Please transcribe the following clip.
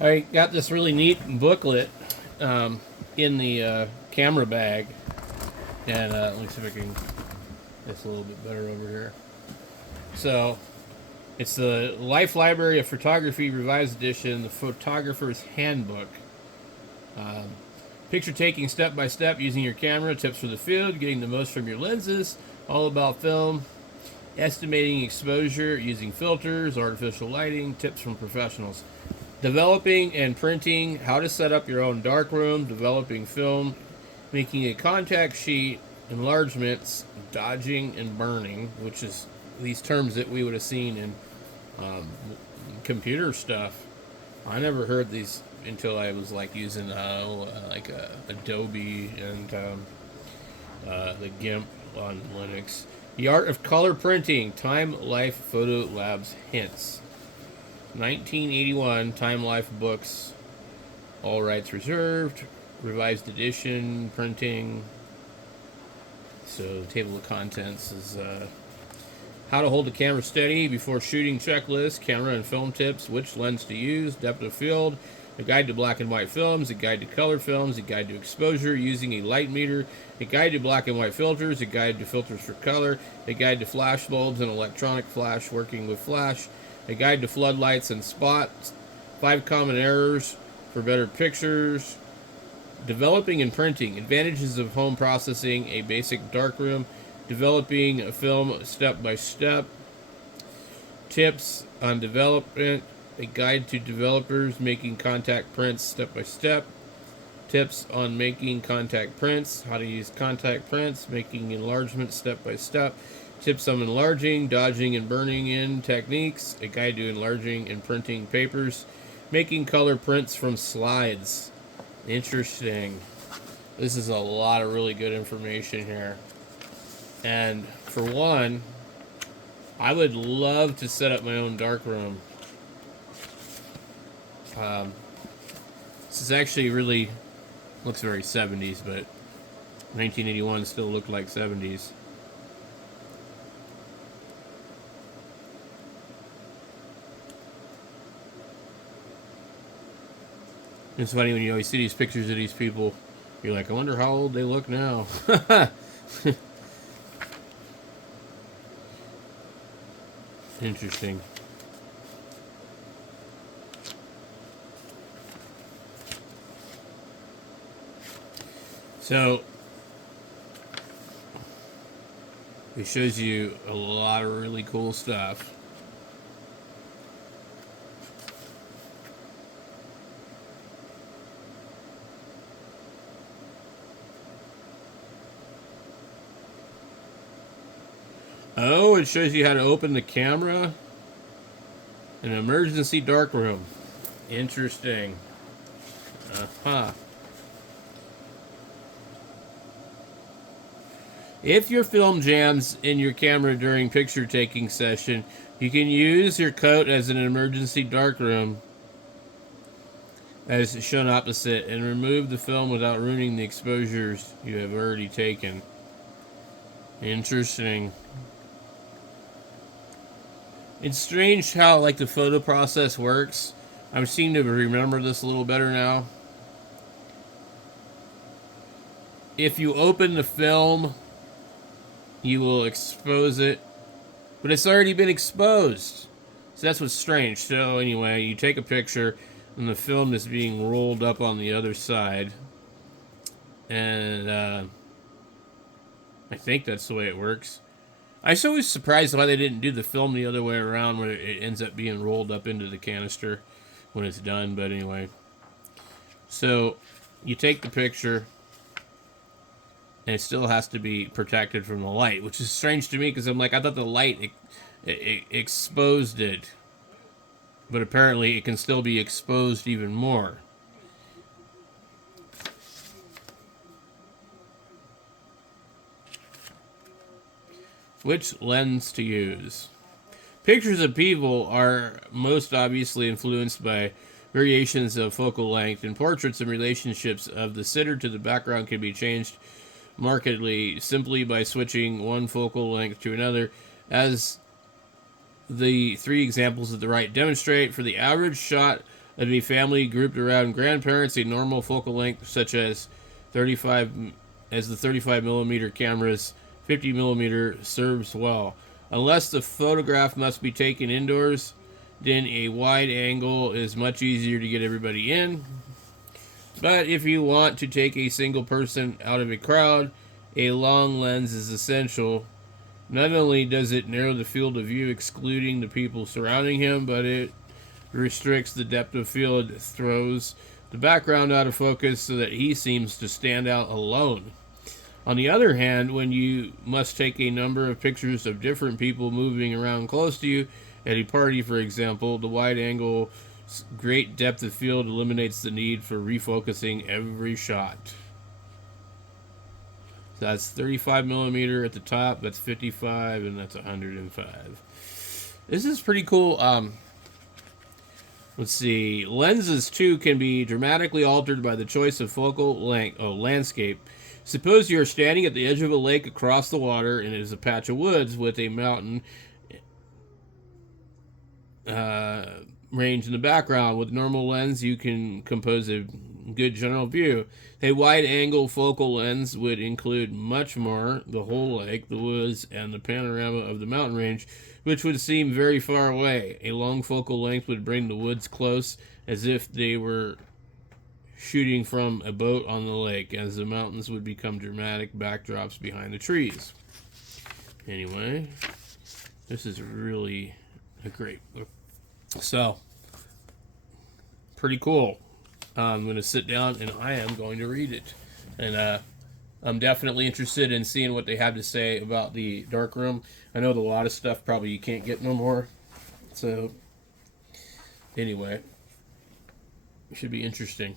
I got this really neat booklet in the camera bag, and let me see if I can get this a little bit better over here. So, it's the Life Library of Photography Revised Edition, the Photographer's Handbook. Um, Picture taking step by step using your camera, tips for the field, getting the most from your lenses, all about film, estimating exposure using filters, artificial lighting, tips from professionals. Developing and printing, how to set up your own darkroom, developing film, making a contact sheet, enlargements, dodging and burning, which is these terms that we would have seen in um, computer stuff. I never heard these until I was like using Adobe and the GIMP on Linux. The Art of Color Printing, Time Life Photo Labs Hints. 1981, Time Life Books, all rights reserved, revised edition, printing. So, the table of contents is how to hold the camera steady before shooting checklist, camera and film tips, which lens to use, depth of field, a guide to black and white films, a guide to color films, a guide to exposure using a light meter, a guide to black and white filters, a guide to filters for color, a guide to flash bulbs and electronic flash working with flash, a guide to floodlights and spots, 5 common errors for better pictures, developing and printing, advantages of home processing, a basic darkroom, developing a film step by step, tips on development, a guide to developers making contact prints step by step, tips on making contact prints, how to use contact prints, making enlargements step by step, tips on enlarging, dodging and burning in techniques, a guide to enlarging and printing papers, making color prints from slides. Interesting. This is a lot of really good information here. And for one, I would love to set up my own darkroom. This is actually really looks very 70s, but 1981 still looked like 70s. It's funny when you always see these pictures of these people, you're like, I wonder how old they look now. Interesting. So, it shows you a lot of really cool stuff. Oh, it shows you how to open the camera. An emergency darkroom. Interesting. Uh-huh. If your film jams in your camera during picture taking session, you can use your coat as an emergency darkroom as shown opposite and remove the film without ruining the exposures you have already taken. Interesting. It's strange how like the photo process works. I'm seeming to remember this a little better now. If you open the film, you will expose it, but it's already been exposed. So that's what's strange. So anyway, you take a picture and the film is being rolled up on the other side. And I think that's the way it works. I was always surprised why they didn't do the film the other way around where it ends up being rolled up into the canister when it's done. But anyway, so you take the picture and it still has to be protected from the light, which is strange to me because I'm like, I thought the light exposed it, but apparently it can still be exposed even more. Which lens to use? Pictures of people are most obviously influenced by variations of focal length, and portraits and relationships of the sitter to the background can be changed markedly simply by switching one focal length to another, as the 3 examples at the right demonstrate. For the average shot Of a family grouped around grandparents, a normal focal length such as 35 as the 35 millimeter cameras 50 millimeter serves well. Unless the photograph must be taken indoors, then a wide angle is much easier to get everybody in. But if you want to take a single person out of a crowd, a long lens is essential. Not only does it narrow the field of view, excluding the people surrounding him, but it restricts the depth of field, throws the background out of focus so that he seems to stand out alone. On the other hand, when you must take a number of pictures of different people moving around close to you, at a party, for example, the wide angle great depth of field eliminates the need for refocusing every shot. So that's 35 millimeter at the top, that's 55, and that's 105. This is pretty cool. Let's see. Lenses, too, can be dramatically altered by the choice of focal length. Landscape. Suppose you are standing at the edge of a lake across the water, and it is a patch of woods with a mountain range in the background. With normal lens, you can compose a good general view. A wide-angle focal lens would include much more: the whole lake, the woods, and the panorama of the mountain range, which would seem very far away. A long focal length would bring the woods close, as if they were shooting from a boat on the lake, as the mountains would become dramatic backdrops behind the trees. Anyway, this is really a great book. So, pretty cool. I'm going to sit down and I am going to read it. And I'm definitely interested in seeing what they have to say about the darkroom. I know that a lot of stuff probably you can't get no more. So, anyway, it should be interesting.